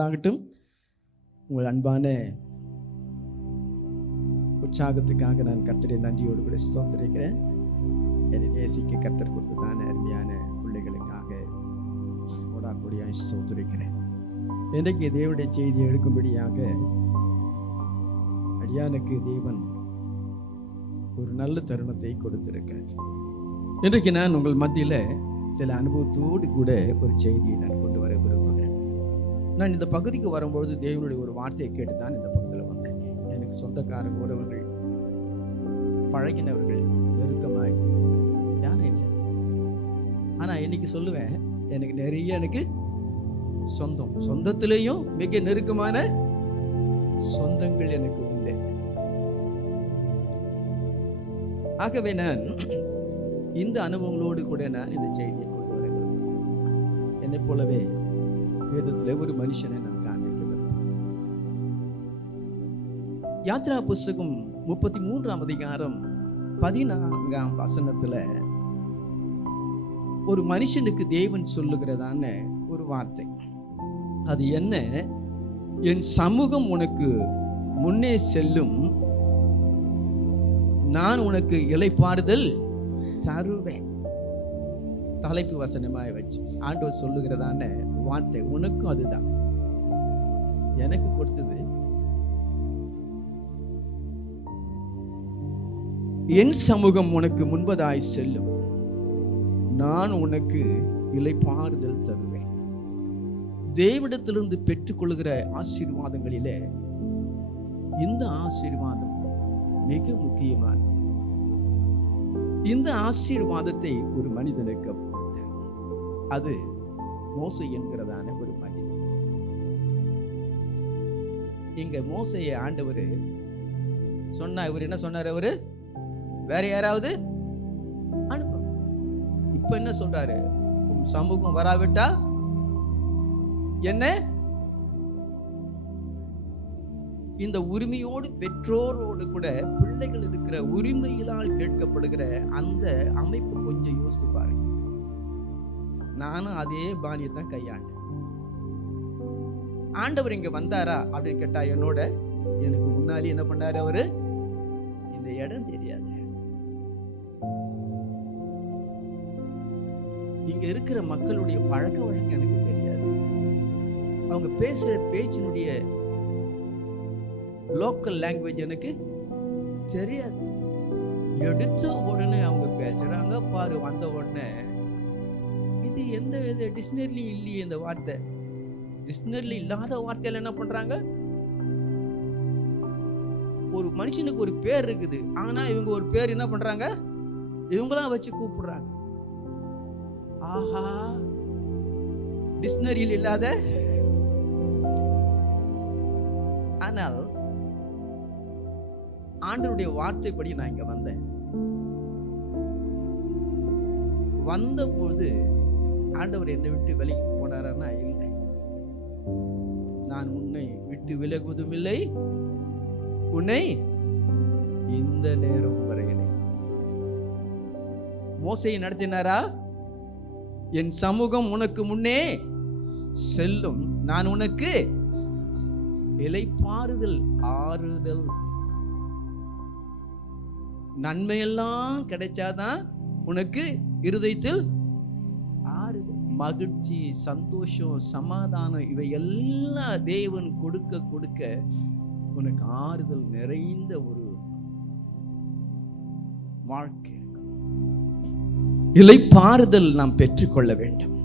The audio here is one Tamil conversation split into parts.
உண்டாகட்டும். உங்கள் அன்பான உற்சாகத்துக்காக நான் கர்த்தரை நன்றியோடு கூட ஸ்தோத்திரிக்கிறேன். என்னை நேசிக்க கர்த்தர் கொடுத்ததான அருமையான பிள்ளைகளுக்காக ஓடாக்கூடிய ஸ்தோத்திரிக்கிறேன். இன்றைக்கு தேவனுடைய செய்தியை எடுக்கும்படியாக அடியானுக்கு தேவன் ஒரு நல்ல தருணத்தை கொடுத்திருக்கிறார். இன்றைக்கு நான் உங்கள் மத்தியில் சில அனுபவத்தோடு கூட ஒரு செய்தியை நான் கொண்டு வர விரும்புகிறேன். நான் இந்த பகுதிக்கு வரும்பொழுது தேவனுடைய ஒரு வார்த்தையை கேட்டு தான் இந்த பகுதியில் வந்தேன். எனக்கு சொந்தக்காரங்க, உறவுகள், பழகினவர்கள், நெருக்கமாய் யாரும் இல்லை. ஆனால் இன்னைக்கு சொல்லுவேன், எனக்கு நிறைய சொந்தத்திலேயும் மிக நெருக்கமான சொந்தங்கள் எனக்கு உண்டு. ஆகவே நான் இந்த அனுபவங்களோடு கூட நான் இந்த செய்தியை கொண்டு வர விரும்புகிறேன். என்னை போலவே வேதத்தில் ஒரு மனுஷனை நான் காண்பிக்க விரும்புகிறேன். யாத்ரா புஸ்தகம் 33ஆம் அதிகாரம் 14ஆம் வசனத்துல ஒரு மனுஷனுக்கு தேவன் சொல்லுகிறதான ஒரு வார்த்தை. அது என்ன? என் சமூகம் உனக்கு முன்னே செல்லும், நான் உனக்கு இளைப்பாறுதல் தருவேன். தலைப்பு வசனமாய் வச்சு ஆண்டவர் சொல்லுகிறதான வார்த்தை உனக்கும் அதுதான். எனக்கு கொடுத்தது என் சமூகம் உனக்கு முன்பதாய் செல்லும், நான் உனக்கு இளைப்பாறுதல் தருவேன். தேவனிடத்திலிருந்து பெற்றுக்கொள்கிற ஆசீர்வாதங்களிலே இந்த ஆசீர்வாதம் மிக முக்கியமானது. இந்த ஆசீர்வாதத்தை ஒரு மனிதனுக்கு கொடுத்தார். அது மோசே என்கிறதான ஒரு மனிதன். இங்க மோசேயை ஆண்டவர் சொன்னா, இவர் என்ன சொன்னார்? அவரு வேற யாராவது அனுப்ப. இப்ப என்ன சொல்றாரு? உன் சமூகம் வராவிட்டா என்ன? இந்த உரிமையோடு பெற்றோரோடு கூட பிள்ளைகள் இருக்கிற உரிமையினால் கேட்கப்படுகிற அந்த அமைப்பு கொஞ்சம் யோசித்து பாருங்க. நானும் அதே பாணியை தான் கையாண்டேன். ஆண்டவர் இங்க வந்தாரா அப்படின்னு கேட்டா, எனக்கு முன்னாடி என்ன பண்ணாரு? அவரு இந்த இடம் தெரியாது, இங்க இருக்கிற மக்களுடைய பழக்க வழக்கம் எனக்கு தெரியாது, அவங்க பேசுற பேச்சினுடைய லோக்கல் லாங்குவேஜ் எனக்கு தெரியாது. எடுத்த உடனே அவங்க பேசுறாங்க பாரு, வந்த உடனே இது எந்த வித டிக்ஷனரி இல்லையே, இந்த வார்த்தை டிக்ஷனரி இல்லாத வார்த்தையில என்ன பண்றாங்க? ஒரு மனுஷனுக்கு ஒரு பேர் இருக்குது, ஆனா இவங்க ஒரு பேர் என்ன பண்றாங்க? இவங்களாம் வச்சு கூப்பிடுறாங்க. ஆஹா, டிக்ஷனரியில் இல்லாத. ஆனால் ஆண்டவருடைய வார்த்தைப்படி நான் இங்க வந்தேன். வந்த பொழுது ஆண்டவர் என்னை விட்டு விலகி போனாரா? இல்லை. நான் உன்னை விட்டு விலகுவதும் இல்லை, உன்னை இந்த நேரம் வரையிலே. மோசேயை நடத்தினாரா? என் சமூகம் உனக்கு முன்னே செல்லும், நான் உனக்கு இளைப்பாறுதல், ஆறுதல், நன்மையெல்லாம் கிடைச்சாதான் உனக்கு இருதயத்தில் ஆறுதல், மகிழ்ச்சி, சந்தோஷம், சமாதானம், இவை எல்லாம் தேவன் கொடுக்க கொடுக்க உனக்கு ஆறுதல் நிறைந்த ஒரு வாழ்க்கை இருக்கும். இளைப்பாறுதல் நாம் பெற்றுக்கொள்ள வேண்டும்.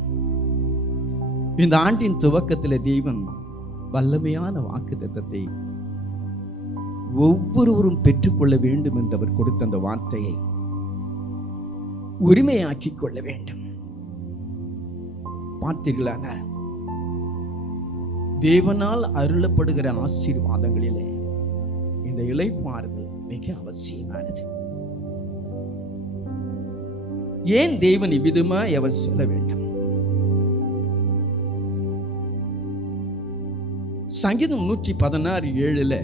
இந்த ஆண்டின் துவக்கத்தில் தேவன் வல்லமையான வாக்குத்தத்தத்தை ஒவ்வொருவரும் பெற்றுக்கொள்ள வேண்டும் என்று அவர் கொடுத்த அந்த வார்த்தையை உரிமையாக்கிக் கொள்ள வேண்டும். பார்த்தீர்களான தேவனால் அருளப்படுகிற ஆசீர்வாதங்களிலே இந்த இளைப்பாறுதல் மிக அவசியமானது. ஏன் தேவன் இவ்விதமாய் அவர் சொல்ல வேண்டும்? சங்கீதம் 116:7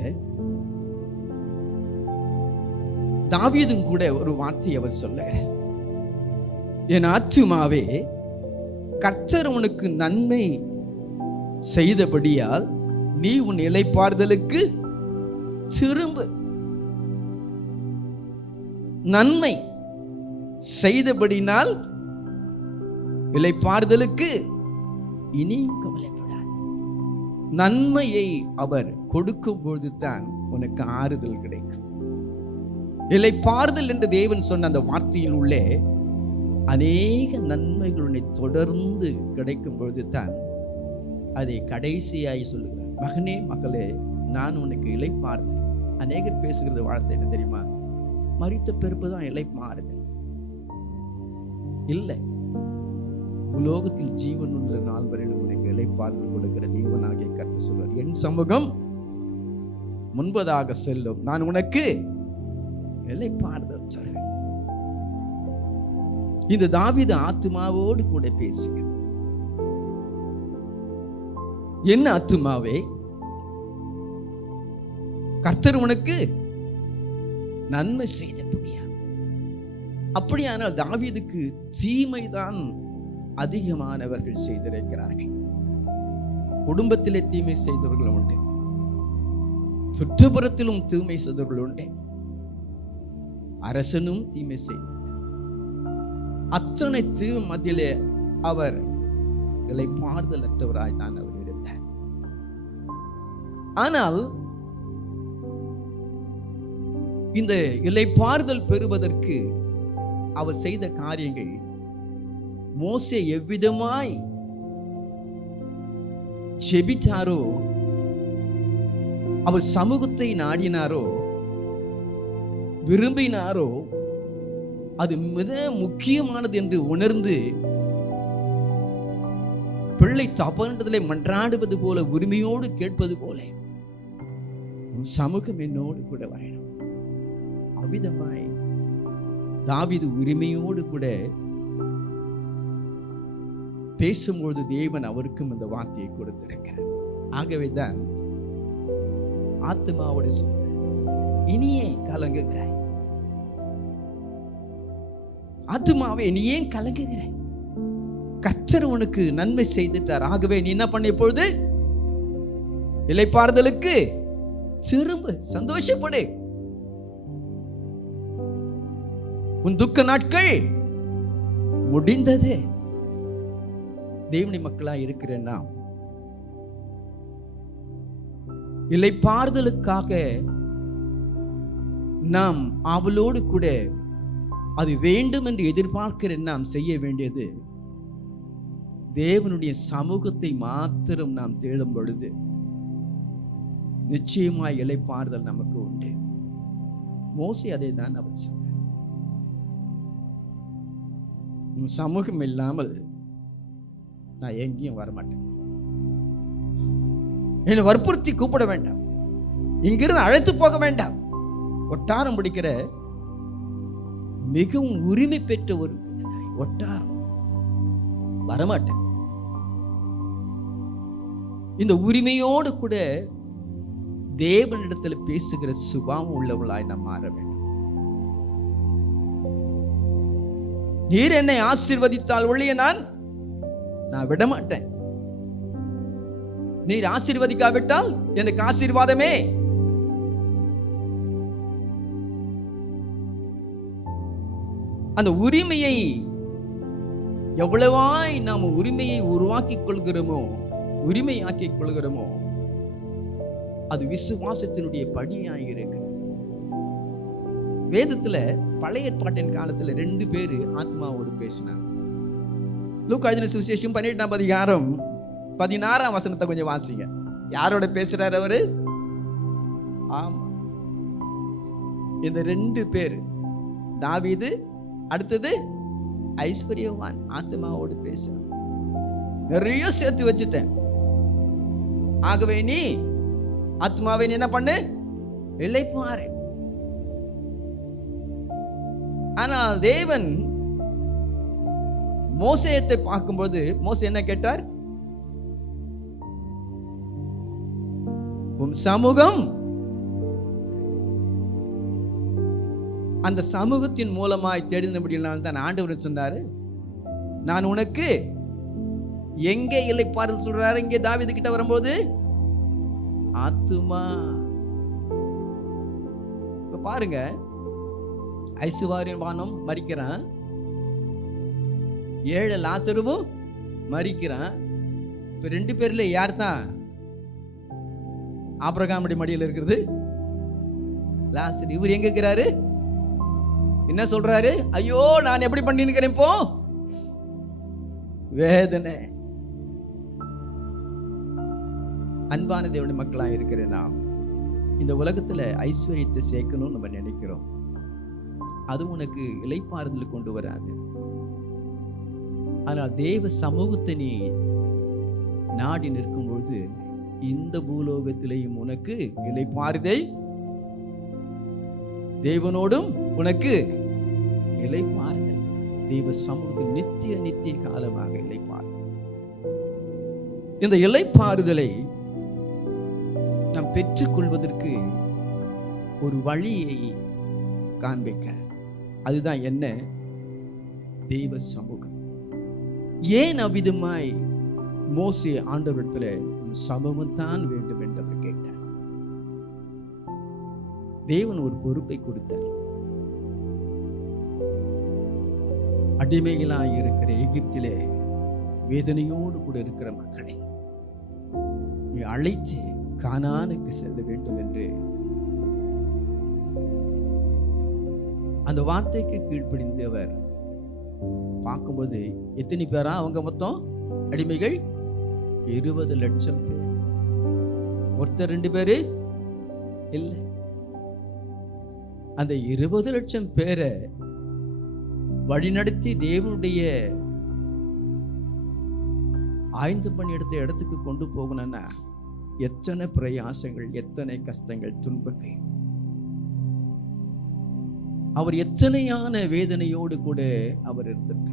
தாவீதும் கூட ஒரு வார்த்தை அவர் சொல்ல, என் ஆத்துமாவே கர்த்தர் உனக்கு நன்மை செய்தபடியால் நீ உன் இளைப்பாறுதலுக்கு திரும்பு. நன்மை செய்தபடினால் இளைப்பாறுதலுக்கு இனியும் கவலைப்படாது. நன்மையை அவர் கொடுக்கும் பொழுதுதான் உனக்கு ஆறுதல் கிடைக்கும். இளைப்பாறுதல் என்று தேவன் சொன்ன அந்த வார்த்தையில் உள்ளே அநேக நன்மைகள் உன்னை தொடர்ந்து கிடைக்கும் பொழுதுதான் அதை கடைசியாய் சொல்லுகிறார். மகனே மகளே, நான் உனக்கு இளைப்பாறுதல். அநேகர் பேசுகிறது வார்த்தை என்ன தெரியுமா? மரித்த பிறப்பு தான் இளைப்பாறுதல் இல்லை. உலோகத்தில் ஜீவன் உள்ள நாள் வரையிலும் உனக்கு இளைப்பாறுதல் கொடுக்கிற தேவனாகிய கர்த்தர் சொல்வார், என் சமூகம் முன்பதாக செல்லும், நான் உனக்கு இளைப்பாறுதல் தருவேன். இந்த தாவீது ஆத்துமாவோடு கூட பேசுகிறேன். என்ன ஆத்துமாவே, கர்த்தர் உனக்கு நன்மை செய்தபடியா? அப்படியானால் தாவீதுக்கு தீமைதான் அதிகமானவர்கள் செய்திருக்கிறார்கள். குடும்பத்திலே தீமை செய்தவர்கள் உண்டு, சுற்றுப்புறத்திலும் தீமை செய்தவர்கள் உண்டு, அரசனும் தீமை செய்தார். அத்தனை தீமை மத்தியிலே அவர் இளைப்பாறுதல் அற்றவராய் தான் அவர் இருந்தார். ஆனால் இந்த இளைப்பாறுதல் பெறுவதற்கு அவர் செய்த காரியங்கள், மோசே எவ்விதமாய் ஜெபித்தாரோ, அவர் சமூகத்தை நாடினாரோ, விரும்பினாரோ, அது மிக முக்கியமானது என்று உணர்ந்து பிள்ளை தப்பன்றதிலே மன்றாடுவது போல, உரிமையோடு கேட்பது போல, உன் சமூகம் என்னோடு கூட வரணும். அவ்விதமாய் தாவீது உரிமையோடு கூட பேசும்பொழுது தேவன் அவருக்கும் அந்த வார்த்தையை கொடுத்திருக்கிறார். ஆகவேதான் ஆத்மாவோடு சொல்கிறார், இனியே கலங்குகிறாய்? ஆத்மாவே, நீ ஏன் கலங்குகிறாய்? கர்த்தர் உனக்கு நன்மை செய்துட்டார். ஆகவே நீ என்ன பண்ண, இப்பொழுது இளைப்பாறுதலுக்கு திரும்ப, சந்தோஷப்படு. உன் துக்க நாட்கள் முடிந்தது. தேவனுடைய மக்களா இருக்கிற நாம் இளைப்பாறுதலுக்காக நாம் அவளோடு கூட அது வேண்டும் என்று எதிர்பார்க்கிற நாம் செய்ய வேண்டியது, தேவனுடைய சமூகத்தை மாத்திரம் நாம் தேடும் பொழுது நிச்சயமாய் இளைப்பாறுதல் நமக்கு உண்டு. மோசே அதை தான் அவர் சொன்னார், உன் சமூகம் இல்லாமல் நான் எங்கேயும் வரமாட்டேன். என்னை வற்புறுத்தி கூப்பிட வேண்டாம், இங்கிருந்து அழைத்து போக வேண்டாம். ஒட்டாரம் பிடிக்கிற மிகவும் உரிமை பெற்ற ஒரு ஒட்டாரம், வரமாட்டேன். இந்த உரிமையோடு கூட தேவனிடத்தில் பேசுகிற சுபாவம் உள்ளவளாய் நாம் மாற வேண்டும். நீர் என்னை ஆசீர்வதித்தால் ஒழிய நான் விடமாட்டேன். நீர் ஆசீர்வதிக்காவிட்டால் எனக்கு ஆசீர்வாதமே. அந்த உரிமையை எவ்வளவாய் நாம் உரிமையை உருவாக்கிக் கொள்கிறோமோ, உரிமையாக்கிக் கொள்கிறோமோ, அது விசுவாசத்தினுடைய படியாய் இருக்கிறது. வேதத்துல பழைய ஏற்பாட்டின் காலத்துல 2 பேரு ஆத்மாவோடு பேசினாங்க. லூக்கா எழுதின சுவிசேஷம் 18ஆம் அதிகாரம் 16ஆம் வசனத்தை கொஞ்சம் வாசிங்க. யாரோட பேசுறாரு அவரு? ஆமா, இந்த 2 பேரு, தாவீது, அடுத்தது ஐஸ்வர்யவான், ஆத்மாவோடு பேசுறான். நிறைய சேர்த்து வச்சுட்டேன். ஆகவே நீ ஆத்மாவை என்ன பண்ணு, இளைப்பாறு. ஆனால் தேவன் மோசேயை பார்க்கும்போது மோசே என்ன கேட்டார்? உன் சமூகம், அந்த சமூகத்தின் மூலமாய் தேடினபடியால் தான் ஆண்டவர் சொன்னாரு, நான் உனக்கு எங்கே இளைப்பாறுதல் சொல்றாரு? இங்கே தாவீது கிட்ட வரும்போது ஆத்துமா. இப்ப பாருங்க, ஐசுவாரியவானும் மரிக்கிறான், ஏழை லாசருவும் மரிக்கிறான். இப்ப 2 பேர்ல யார் தான் ஆபிரகாமுடைய மடியில் இருக்கிறது? லாசர். இவர் எங்க இருக்கிறாரு? என்ன சொல்றாரு? ஐயோ, நான் எப்படி பண்ணிருக்கிறேன் இப்போ, வேதனை. அன்பான தேவனுடைய மக்களாக இருக்கிற நாம் இந்த உலகத்துல ஐஸ்வர்யத்தை சேர்க்கணும்னு நம்ம நினைக்கிறோம். அது உனக்கு இளைப்பாறுதல் கொண்டு வராது. ஆனால் தேவ சமூகத்தை நீ நாடி நிற்கும் பொழுது இந்த பூலோகத்திலேயும் உனக்கு இளைப்பாறுதல், தேவனோடும் உனக்கு இளைப்பாறுதல், தேவ சமூகத்தில் நித்திய நித்திய காலமாக இளைப்பாறுதல். இந்த இளைப்பாறுதலை நாம் பெற்றுக்கொள்வதற்கு ஒரு வழியை காண்பிக்க, அதுதான் என்ன? தெய்வ சமூகம். ஏன் அவ்விதமாய் மோசே ஆண்டவரிடத்துல சமூகம் தான் வேண்டும் என்று அவர் கேட்டார். தேவன் ஒரு பொறுப்பை கொடுத்தார். அடிமைகளாய் இருக்கிற எகிப்திலே வேதனையோடு கூட இருக்கிற மக்களை நீ அழைத்து கானானுக்கு செல்ல வேண்டும் என்று அந்த வார்த்தைக்கு கீழ்ப்படிந்து அவர் பார்க்கும்போது எத்தனை பேரா அவங்க மொத்தம் அடிமைகள்? 20 லட்சம் பேர். ஒருத்தர் 2 பேரு இல்லை. அந்த 20 லட்சம் பேரை வழிநடத்தி தேவனுடைய ஆய்ந்து பண்ணி எடுத்த இடத்துக்கு கொண்டு போகணும்னா எத்தனை பிரயாசங்கள், எத்தனை கஷ்டங்கள், துன்பங்கள். அவர் எத்தனையான வேதனையோடு கூட அவர் இருந்திருக்க.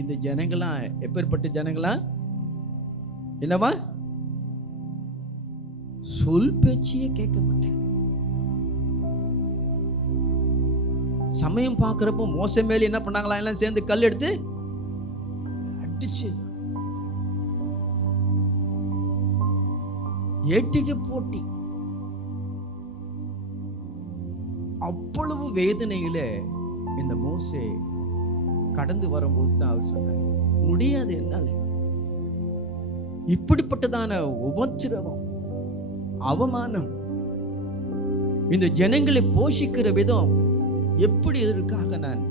இந்த ஜனங்களா எப்பேற்பட்ட ஜனங்களா? என்னவா? சொல் பேச்சியே கேட்க மாட்டாங்க. சமயம் பார்க்கிறப்போ மோச மேல என்ன பண்ணாங்களா? எல்லாம் சேர்ந்து கல் எடுத்து அடிச்சு ஏட்டிக்கு போட்டி. அவ்வளவு வேதனையில இந்த மோசே கடந்து வரும்போது தான் அவர் சொன்னார், முடியாது என்னால. இப்படிப்பட்டதான உபத்திரவம், அவமானம், இந்த ஜனங்களை போஷிக்கிற விதம் எப்படி இதற்காக நான்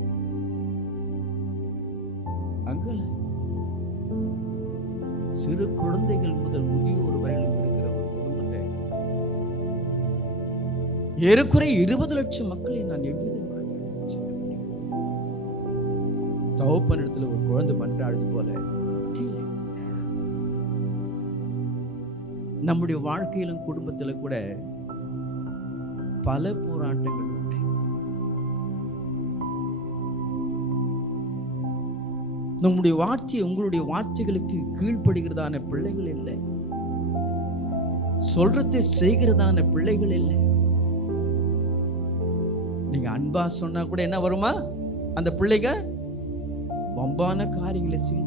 அங்கல சிறு குழந்தைகள் முதல் முதியோர் வரையிலும் இருக்கிற ஒரு குடும்பத்தை, ஏறக்குறை 20 லட்சம் மக்களை நான் எவ்விதமாக தகப்பனிடத்துல ஒரு குழந்தை மன்றாடுது போல நம்முடைய வாழ்க்கையிலும் குடும்பத்துல கூட பல போராட்டங்கள் உண்டு. நம்முடைய வார்த்தை, உங்களுடைய வார்த்தைகளுக்கு கீழ்ப்படுகிறதான பிள்ளைகள் இல்லை, சொல்றதை செய்கிறதான பிள்ளைகள் இல்லை. நீங்க அன்பா சொன்னா கூட என்ன வருமா? அந்த பிள்ளைங்க வம்பான காரியங்களை செய்யும்.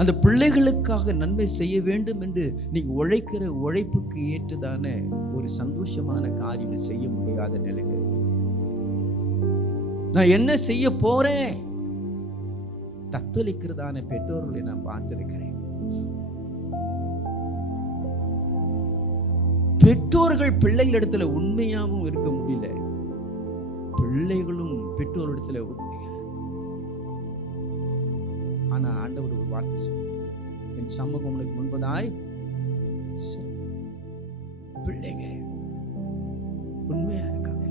அந்த பிள்ளைகளுக்காக நன்மை செய்ய வேண்டும் என்று நீங்க உழைக்கிற உழைப்புக்கு ஏற்றதான ஒரு சந்தோஷமான காரியங்களை செய்ய முடியாத நிலையில் நான் என்ன செய்ய போறேன் தத்தளிக்கிறதான பெற்றோர்களை நான் பார்த்திருக்கிறேன். பெற்றோர்கள் பிள்ளைகளிடத்துல உண்மையாகவும் இருக்க முடியல, பிள்ளைகளும் பெற்றோரிடத்துல உண்மையா. ஆனா ஆண்டவர் ஒரு வார்த்தை சொல்றார், என் சமூகம் உனக்கு முன்பதாய் பிள்ளைங்க உண்மையா இருக்காங்க.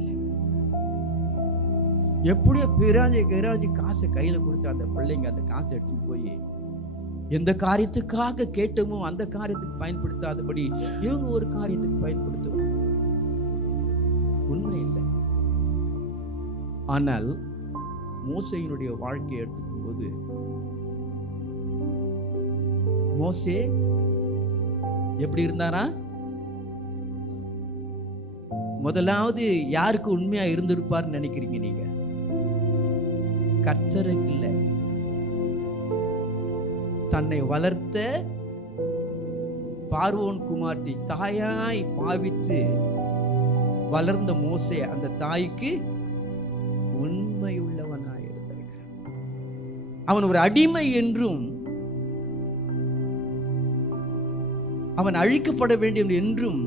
எப்படியோ பிராஜி காசை கையில கொடுத்து அந்த பிள்ளைங்க அந்த காசை எடுத்து போய் எந்த காரியத்துக்காக கேட்டோமோ அந்த காரியத்துக்கு பயன்படுத்தாதபடி இவங்க ஒரு காரியத்துக்கு பயன்படுத்துவோம். உண்மை இல்லை. ஆனால் மோசேயினுடைய வாழ்க்கையை எடுத்துக்கும் போது மோசே எப்படி இருந்தாரா? முதலாவது யாருக்கு உண்மையா இருந்திருப்பார்னு நினைக்கிறீங்க நீங்க? கர்த்தருக்கு இல்ல, தன்னை வளர்த்த பார்வோன் குமார்த்தி தாயாய் பாவித்து வளர்ந்த மோசே அந்த தாய்க்கு உண்மையுள்ளவனாய் இருந்திருக்கிறான். அவன் ஒரு அடிமை என்றும் அவன் அழிக்கப்பட வேண்டும் என்றும்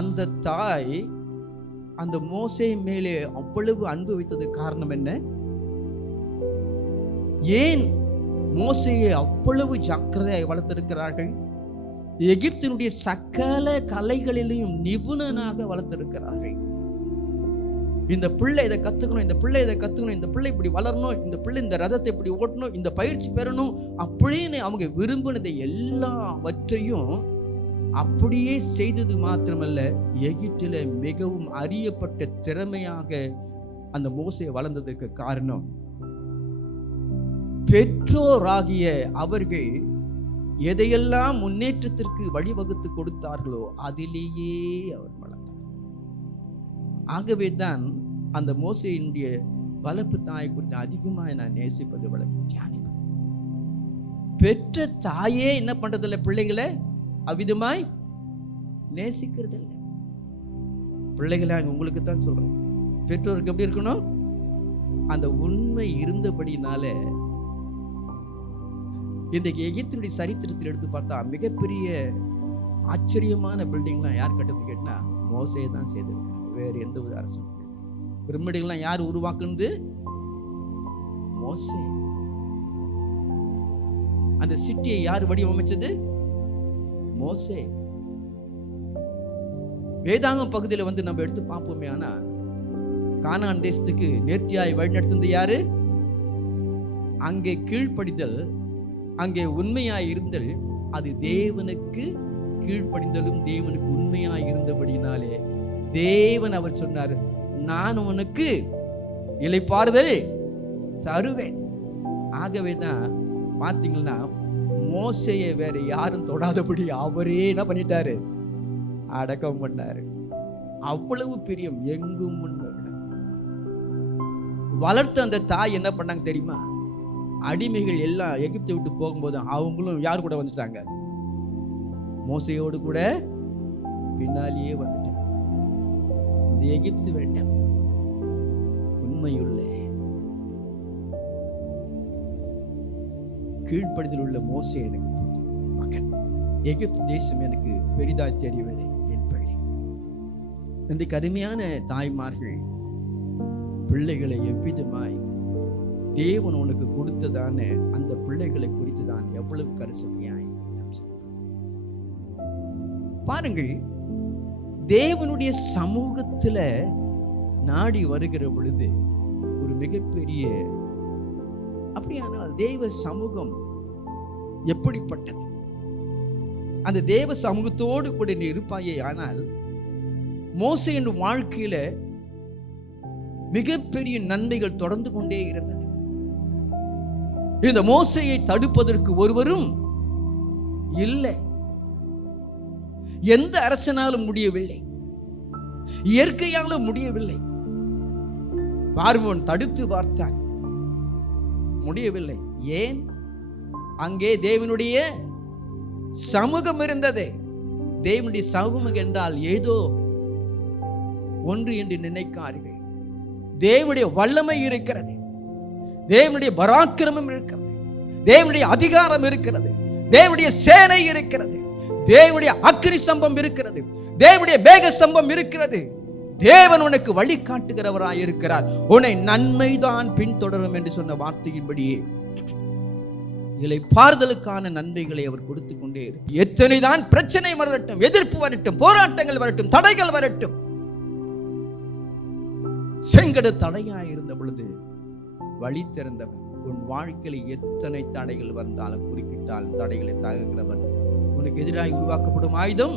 அந்த தாய் அந்த மோசே மேலே அவ்வளவு அன்பு வைத்தது காரணம் என்ன? ஏன் மோசேயை அவ்வளவு ஜாக்கிரதையை வளர்த்திருக்கிறார்கள்? எகிப்தினுடைய சகல கலைகளிலும் நிபுணனாக வளர்த்திருக்கிறார்கள். இந்த பிள்ளை இதை கத்துக்கணும், இந்த பிள்ளை இதை கத்துக்கணும், இந்த பிள்ளை இப்படி வளரணும், இந்த பிள்ளை இந்த ரதத்தை இப்படி ஓட்டணும், இந்த பயிற்சி பெறணும் அப்படின்னு அவங்க விரும்பினதை எல்லாவற்றையும் அப்படியே செய்தது மாத்திரமல்ல, எகிப்தில மிகவும் அறியப்பட்ட திறமையாக அந்த மோசே வளர்ந்ததுக்கு காரணம் பெற்றோராகிய அவர்கள் எதையெல்லாம் முன்னேற்றத்திற்கு வழிவகுத்து கொடுத்தார்களோ அதிலேயே அவர் வளர்ந்தார். ஆகவே தான் அந்த மோசேயினுடைய வளர்ப்பு தாயை குறித்து அதிகமாக நான் நேசிப்பது, வளர்ப்பு தியானிப்பது. பெற்ற தாயே என்ன பண்றதில்ல, பிள்ளைகளை அவ்விதமாய் நேசிக்கிறது இல்லை. பிள்ளைகளை உங்களுக்கு தான் சொல்றேன், பெற்றோருக்கு எப்படி இருக்கணும்? அந்த உண்மை இருந்தபடினால இன்றைக்கு எகிப்தினுடைய சரித்திரத்தில் எடுத்து பார்த்தா மிகப்பெரிய ஆச்சரியமான பில்டிங்லாம் யார் கட்டது கேட்டா மோசே தான் செய்திருக்கிறார். வேறு எந்த ஒரு அரசு பிரமிடுகள்லாம் யார் உருவாக்குனது? மோசே. அந்த சிட்டியை யார் வடிவமைச்சது? மோசே. வேதாகம் பகுதியில் வந்து நம்ம எடுத்து பார்ப்போமே, ஆனா கானான் தேசத்துக்கு நேர்த்தியாய் வழிநடத்துவது யாரு? அங்கே கீழ்ப்படிதல், அங்கே உண்மையாய் இருந்தல், அது தேவனுக்கு கீழ்ப்படிந்தலும் தேவனுக்கு உண்மையாய் இருந்தபடினாலே தேவன் அவர் சொன்னார், நான் உனக்கு இளைப்பாறுதல் தருவேன். ஆகவே தான் பார்த்தீங்கன்னா மோசேயை வேற யாரும் தொடாதபடி அவரே என்ன பண்ணிட்டாரு? அடக்கம் பண்ணாரு. அவ்வளவு பிரியம், எங்கும் உண்மை. வளர்த்த அந்த தாய் என்ன பண்ணாங்க தெரியுமா? அடிமைகள் எல்லாம் எகிப்தை விட்டு போகும்போது அவங்களும் யார் கூட வந்துட்டாங்க? மோசையோடு கூட பின்னாலேயே வந்துட்டாங்க. இந்த எகிப்து வேண்டாம், உண்மையுள்ள கீழ்ப்படிதல் உள்ள மோசே எனக்கு மகன். எகிப்து தேசம் எனக்கு பெரிதாய் தெரியவில்லை என் பிள்ளை. இன்றைக்கு அருமையான தாய்மார்கள் பிள்ளைகளை எவ்விதமாய் தேவன் உனக்கு கொடுத்ததான அந்த பிள்ளைகளை குறித்து தான் எவ்வளவு கரிசனையாய் நாம் சொல்றோம். பாருங்கள், தேவனுடைய சமூகத்துல நாடி வருகிற பொழுது ஒரு மிகப்பெரிய, அப்படியானால் தேவ சமூகம் எப்படிப்பட்டது? அந்த தேவ சமூகத்தோடு கூட நீ இருப்பாயே. ஆனால் மோசேயின் வாழ்க்கையில மிகப்பெரிய நன்மைகள் தொடர்ந்து கொண்டே இருந்தது. இந்த மோசையை தடுப்பதற்கு ஒருவரும் இல்லை. எந்த அரசனாலும் முடியவில்லை, இயற்கையாலும் முடியவில்லை. பார்வோன் தடுத்து பார்த்தான், முடியவில்லை. ஏன்? அங்கே தேவனுடைய சமூகம் இருந்தது. தேவனுடைய சமூகம் என்றால் ஏதோ ஒன்று என்று நினைக்கார்கள். தேவனுடைய வல்லமை இருக்கிறது, தேவனுடைய பராக்கிரமம் இருக்கிறது, தேவனுடைய அதிகாரம் இருக்கிறது, தேவனுடைய சேனை இருக்கிறது, தேவனுடைய அக்கினி ஸ்தம்பம் இருக்கிறது, தேவனுடைய மேக ஸ்தம்பம் இருக்கிறது. தேவன் உனக்கு வழி காட்டுகிறவராய் இருக்கிறார். உன்னை நன்மைதான் பின்தொடரும் என்று சொன்ன வார்த்தையின்படியே இளைப்பாறுதலுக்கான நன்மைகளை அவர் கொடுத்து கொண்டே இருக்கு. எத்தனைதான் பிரச்சனை வரட்டும், எதிர்ப்பு வரட்டும், போராட்டங்கள் வரட்டும், தடைகள் வரட்டும், செங்கடு தடையாய் இருந்த பொழுது வழி திறந்தவர். உன் வாழ்க்கையில் எத்தனை தடைகள் வந்தாலும் குறுக்கிட்டால் தடைகளை தகர்க்கிறவர். உனக்கு எதிராக உருவாக்கப்படும் ஆயுதம்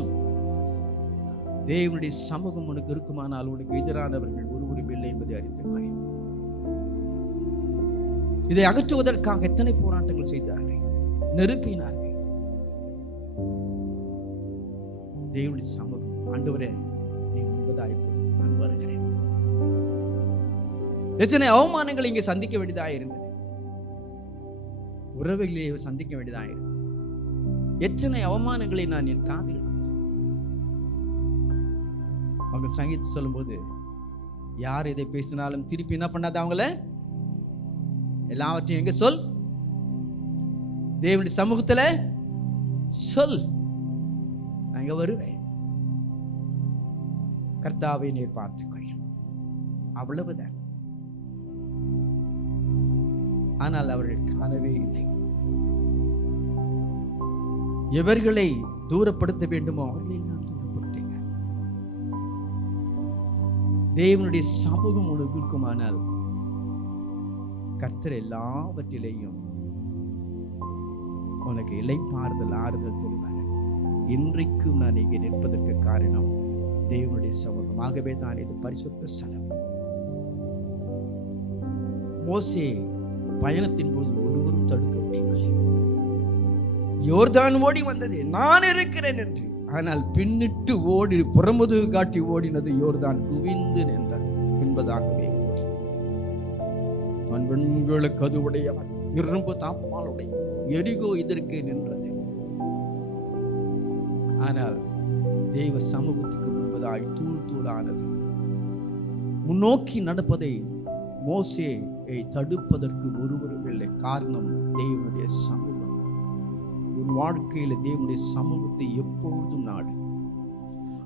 தேவனுடைய சமூகம் உனக்கு இருக்குமானால் உனக்கு எதிரானவர்கள் ஒருவரும் இல்லை என்பதை அறிந்து கொள். இதை அகற்றுவதற்காக எத்தனை போராட்டங்கள் செய்தார்கள், நெருப்பினார்கள். தேவனுடைய சமூகம், ஆண்டவரே நீ முன்பதாய் நான் வருகிறேன். எத்தனை அவமானங்களை இங்கே சந்திக்க வேண்டியதாக இருந்தது, உறவுகளையே சந்திக்க வேண்டியதாக இருந்தது. எத்தனை அவமானங்களை நான் என் காதில் அவங்க சங்கீதம் சொல்லும்போது, யார் இதை பேசினாலும் திருப்பி என்ன பண்ணாத, அவங்கள எல்லாவற்றையும் எங்க சொல், தேவனுடைய சமூகத்துல சொல், அங்க வருவேன். கர்த்தாவை நீர் பார்த்துக்கொள், அவ்வளவுதான். ஆனால் அவர்கள் காணவே இல்லை. எவர்களை தூரப்படுத்த வேண்டுமோ அவர்களை நாம் தூரப்படுத்துங்க. தேவனுடைய சமூகம் உனக்கு இருக்குமானால் கர்த்தர் எல்லாவற்றிலேயும் உனக்கு இளைப்பாறுதல், ஆறுதல் தருவார். இன்றைக்கும் நான் இங்கே நிற்பதற்கு காரணம் தேவனுடைய சமூகம். ஆகவே தான் இது பரிசுத்த ஸ்தலம். மோசே பயணத்தின் போது ஒருவரும் தடுக்க முடியவில்லை. யோர்தான் ஓடி வந்தது, நான் இருக்கிறேன் என்று. ஆனால் பின்னிட்டு ஓடி, புறமுதுகு காட்டி ஓடினது யோர்தான் குவிந்து நின்றது. பின்பதாகவே ஓடி, அவன் வெண்களுக்கு அது உடையவன், இரும்பு தாப்பாலுடைய எரிகோ இதற்கு நின்றது. ஆனால் தெய்வ சமூகத்துக்கு முன்பதாய் தூள் தூளானது. முன்னோக்கி நடப்பதை மோசேயை தடுப்பதற்கு ஒருவரும் இல்லை. காரணம் தேவனுடைய சமூகம். உன் வாழ்க்கையில தேவனுடைய சமூகத்தை எப்பொழுதும் நாடு.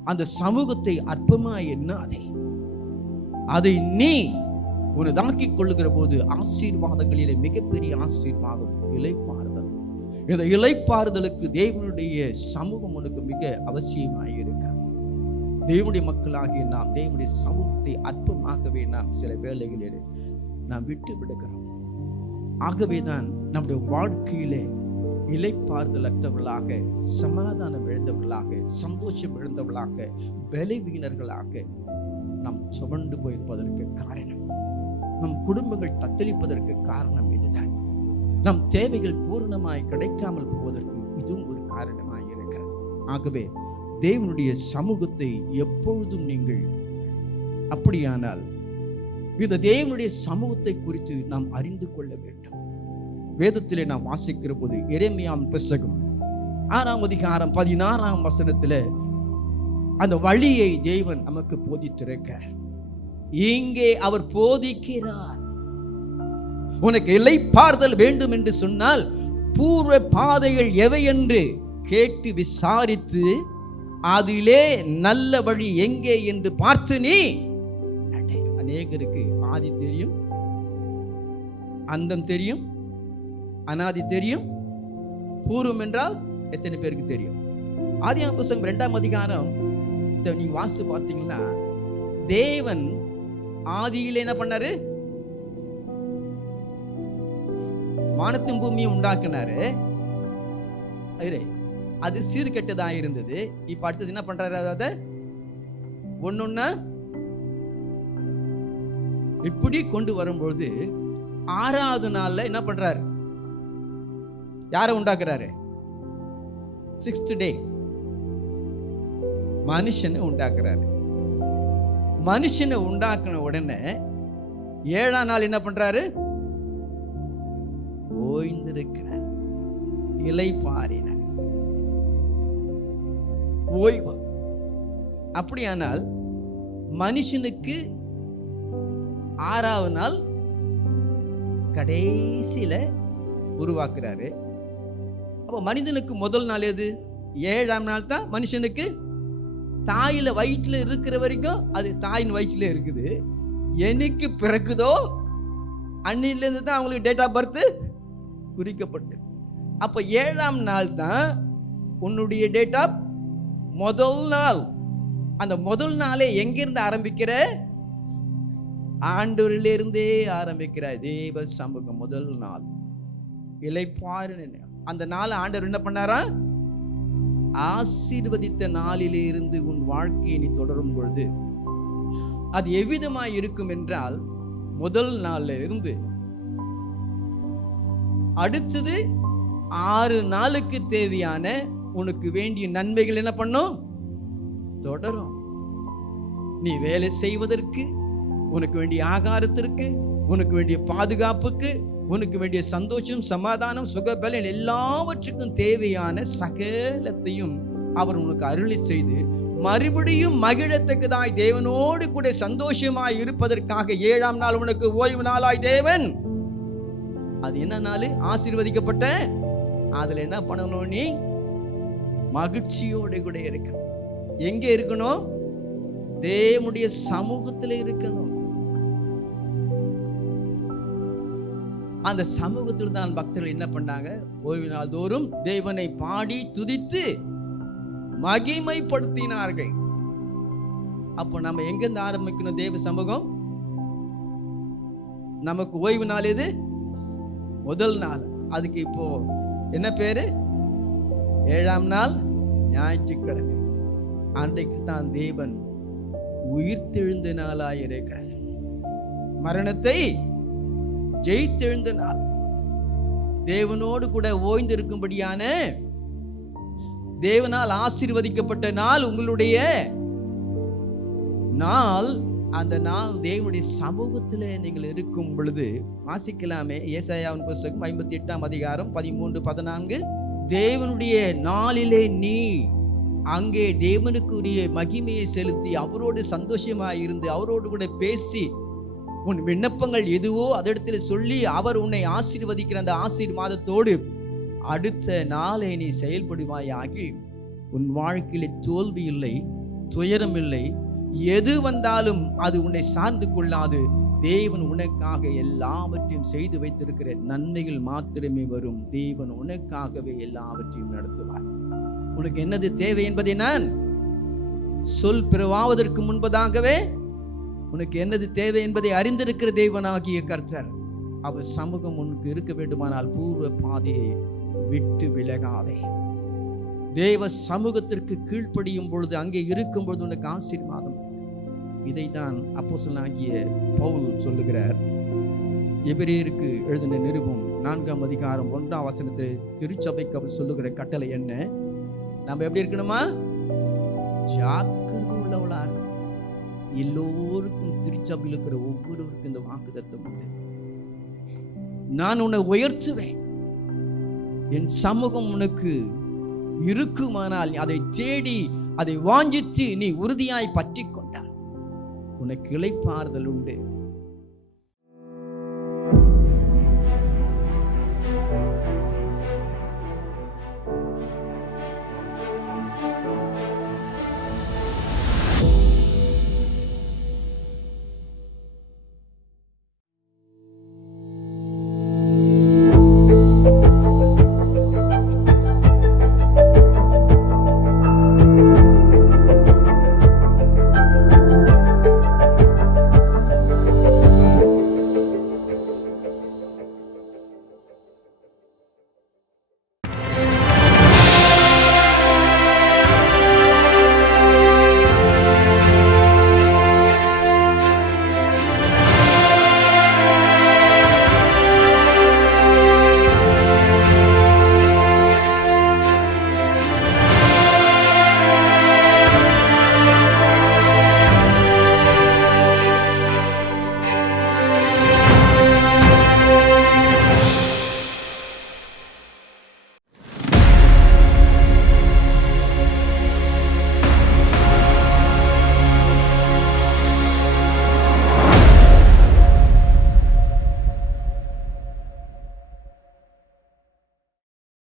அந்த சமூகத்தை அற்பமாய் எண்ணாதே. அதை நீ உனதாக்கிக் கொள்ளுகிற போது ஆசீர்வாதங்களிலே மிகப்பெரிய ஆசீர்வாதம் இளைப்பாறுதல். இந்த இளைப்பாறுதலுக்கு தேவனுடைய சமூகம் உனக்கு மிக அவசியமாய் இருக்கிறது. தேவனுடைய மக்களாகிய நாம் தேவனுடைய சமூகத்தை அற்பமாகவே நாம் சில வேளைகளில் நாம் விட்டு விடுகிறோம். ஆகவேதான் நம்முடைய வாழ்க்கையிலே இளைப்பாறுதல் அற்றவர்களாக, சமாதானம் இழந்தவர்களாக, சந்தோஷம் இழந்தவர்களாக, பலவீனர்களாக நாம் சுமந்து போயிருப்பதற்கு காரணம், நம் குடும்பங்கள் தத்தளிப்பதற்கு காரணம் இதுதான். நம் தேவைகள் பூர்ணமாய் கிடைக்காமல் போவதற்கு இதுவும் ஒரு காரணமாய் இருக்கிறது. ஆகவே தேவனுடைய சமூகத்தை எப்பொழுதும் நீங்கள், அப்படியானால் இந்த தேவனுடைய சமூகத்தை குறித்து நாம் அறிந்து கொள்ள வேண்டும். வேதத்திலே நாம் வாசிக்கிற போது எரேமியாவின் புத்தகம் 6ஆம் அதிகாரம் 16ஆம் வசனத்திலே அந்த வழியை தேவன் நமக்கு போதித்திருக்கிறார். இங்கே அவர் போதிக்கிறார், உனக்கு இளைப்பாறுதல் வேண்டும் என்று சொன்னால் பூர்வ பாதைகள் எவை என்று கேட்டு விசாரித்து அதிலே நல்ல வழி எங்கே என்று பார்த்து நீ நட. அநேகருக்கு ஆதி தெரியும், அந்தம் தெரியும், அனாதி தெரியும், பூர்வம் என்றால் எத்தனை பேருக்கு தெரியும்? ஆதியாகமம் புத்தகம் 2ஆம் அதிகாரம் நீங்க வாசித்து பார்த்தீங்கன்னா, தேவன் ஆதியிலே என்ன பண்ணாரு? வானத்தின் பூமியை உண்டாக்குனாரு. அது சீர்கெட்டதா இருந்தது. இப்ப அடுத்தது என்ன பண்றாரு? அதாவது ஒன்னொன்னா இப்படி கொண்டு வரும்பொழுது 6ஆவது நாள்ல என்ன பண்றாரு? யாரை உண்டாக்குறாரு? 6th டே மனுஷனை உண்டாக்குறாரு. மனுஷனை உண்டாக்குன உடனே 7ஆம் நாள் என்ன பண்றாரு? ஓய்ந்திருக்கிறார், இளைப்பாறினார், ஓய்வு. அப்படியானால் மனுஷனுக்கு 6ஆவது நாள் கடைசியில உருவாக்குறாரு. அப்போ மனிதனுக்கு முதல் நாள் எது? 7ஆம் நாள் தான் மனுஷனுக்கு. தாயில வயிற்றுல இருக்கிற வரைக்கும் அது தாயின் வயிற்றுல இருக்குது. என்னைக்கு பிறக்குதோ அன்னிலிருந்து தான் அவங்களுக்கு டேட் ஆஃப் பர்த் குறிக்கப்பட்டு. அப்போ 7ஆம் நாள் தான் உன்னுடைய டேட் ஆஃப் முதல் நாள். அந்த முதல் நாளே எங்கிருந்து ஆரம்பிக்கிற? ஆண்டவரிலிருந்தே ஆரம்பிக்கிற தேவ சமூகம். முதல் நாள் இளைப்பாறு. அந்த நாள் ஆண்டவர் என்ன பண்ணாரா? ஆசீர்வதித்த நாளிலே இருந்து உன் வாழ்க்கையை நீ தொடரும் பொழுது அது எவ்விதமாய் இருக்கும் என்றால், முதல் நாள்ல இருந்து அடுத்தது 6 நாளுக்கு தேவையான உனக்கு வேண்டிய நன்மைகள் என்ன பண்ணும்? தொடரும். நீ வேலை செய்வதற்கு, உனக்கு வேண்டிய ஆகாரத்திற்கு, உனக்கு வேண்டிய பாதுகாப்புக்கு, உனக்கு வேண்டிய சந்தோஷம், சமாதானம், சுகபலன் எல்லாவற்றுக்கும் தேவையான சகலத்தையும் அவர் உனக்கு அருளி செய்து மறுபடியும் மகிழத்தக்கதாய் தேவனோடு கூட சந்தோஷமாய் இருப்பதற்காக 7ஆம் நாள் உனக்கு ஓய்வு நாளாய் தேவன். அது என்ன நாள்? ஆசீர்வதிக்கப்பட்ட. அதுல என்ன பண்ணணும்? நீ மகிழ்ச்சியோடு கூட இருக்கணும். எங்க இருக்கணும்? தேவனுடைய சமூகத்தில் இருக்கணும். அந்த சமூகத்தில் தான் பக்தர்கள் என்ன பண்ணாங்க? ஓய்வு நாள் தோறும் தேவனை பாடி துதித்து மகிமைப்படுத்தினார்கள். அப்போ நம்ம எங்கிருந்து ஆரம்பிக்கணும்? தேவ சமூகம். நமக்கு ஓய்வு நாள் எது? முதல் நாள். அதுக்கு இப்போ என்ன பேரு? 7ஆம் நாள், ஞாயிற்றுக்கிழமை. அன்றைக்கு தான் தேவன் உயிர்த்தெழுந்த நாளாய் இருக்கிறார். மரணத்தை ஜெயித்தெழுந்த நாள். தேவனோடு கூட ஓய்ந்திருக்கும்படியான, தேவனால் ஆசீர்வதிக்கப்பட்ட நாள் உங்களுடைய நாள். அந்த நாள் தேவனுடைய சமூகத்திலே நீங்கள் இருக்கும் பொழுது வாசிக்கலாமே. ஏசாயாவின் புத்தகம் 58ஆம் அதிகாரம் 13, 14. தேவனுடைய நாளிலே நீ அங்கே தேவனுக்குரிய மகிமையை செலுத்தி அவரோடு சந்தோஷமாய் இருந்து அவரோடு கூட பேசி உன் விண்ணப்பங்கள் எதுவோ அதஇடத்துல சொல்லி அவர் உன்னை ஆசீர்வதிக்கிற அந்த ஆசீர்வாதத்தோடு அடுத்த நாளை நீ செயல்படுவாயாகி உன் வாழ்க்கையில தோல்வி இல்லை, துயரம் இல்லை. எது வந்தாலும் அது உன்னை சார்ந்து கொள்ளாது. தேவன் உனக்காக எல்லாவற்றையும் செய்து வைத்திருக்கிற நன்மைகள் மாத்திரமே வரும். தேவன் உனக்காகவே எல்லாவற்றையும் நடத்துவார். உனக்கு என்னது தேவை என்பதை நான் சொல் பிறவாவதற்கு முன்பதாகவே உனக்கு என்னது தேவை என்பதை அறிந்திருக்கிற தேவனாகிய கர்த்தர். அவர் சமூகம் உனக்கு இருக்க வேண்டுமானால் பூர்வ பாதையை விட்டு விலகாதே. தேவ சமூகத்திற்கு கீழ்ப்படியும் பொழுது, அங்கே இருக்கும் பொழுது உனக்கு ஆசீர்வாதம். இதைத்தான் அப்போஸ்தலனாகிய பவுல் சொல்லுகிறார். எபிரேயருக்கு எழுதின நிருபம் 4ஆம் அதிகாரம் 1ஆம் வசனத்தில் திருச்சபைக்கு அவர் சொல்லுகிற கட்டளை என்ன? நம்ம எப்படி இருக்கணுமா? ஜாக்கிரதை உள்ளவளா இருக்கணும். எல்லோருக்கும் திருச்சபையில் இருக்கிற ஒவ்வொருவருக்கும் இந்த வாக்குத்தத்தம் உண்டு. நான் உன்னை உயர்த்துவேன். என் சமூகம் உனக்கு இருக்குமானால் அதை தேடி அதை வாஞ்சித்து நீ உறுதியாய் பற்றி கொண்டால் உனக்கு இளைப்பாறுதல் உண்டு.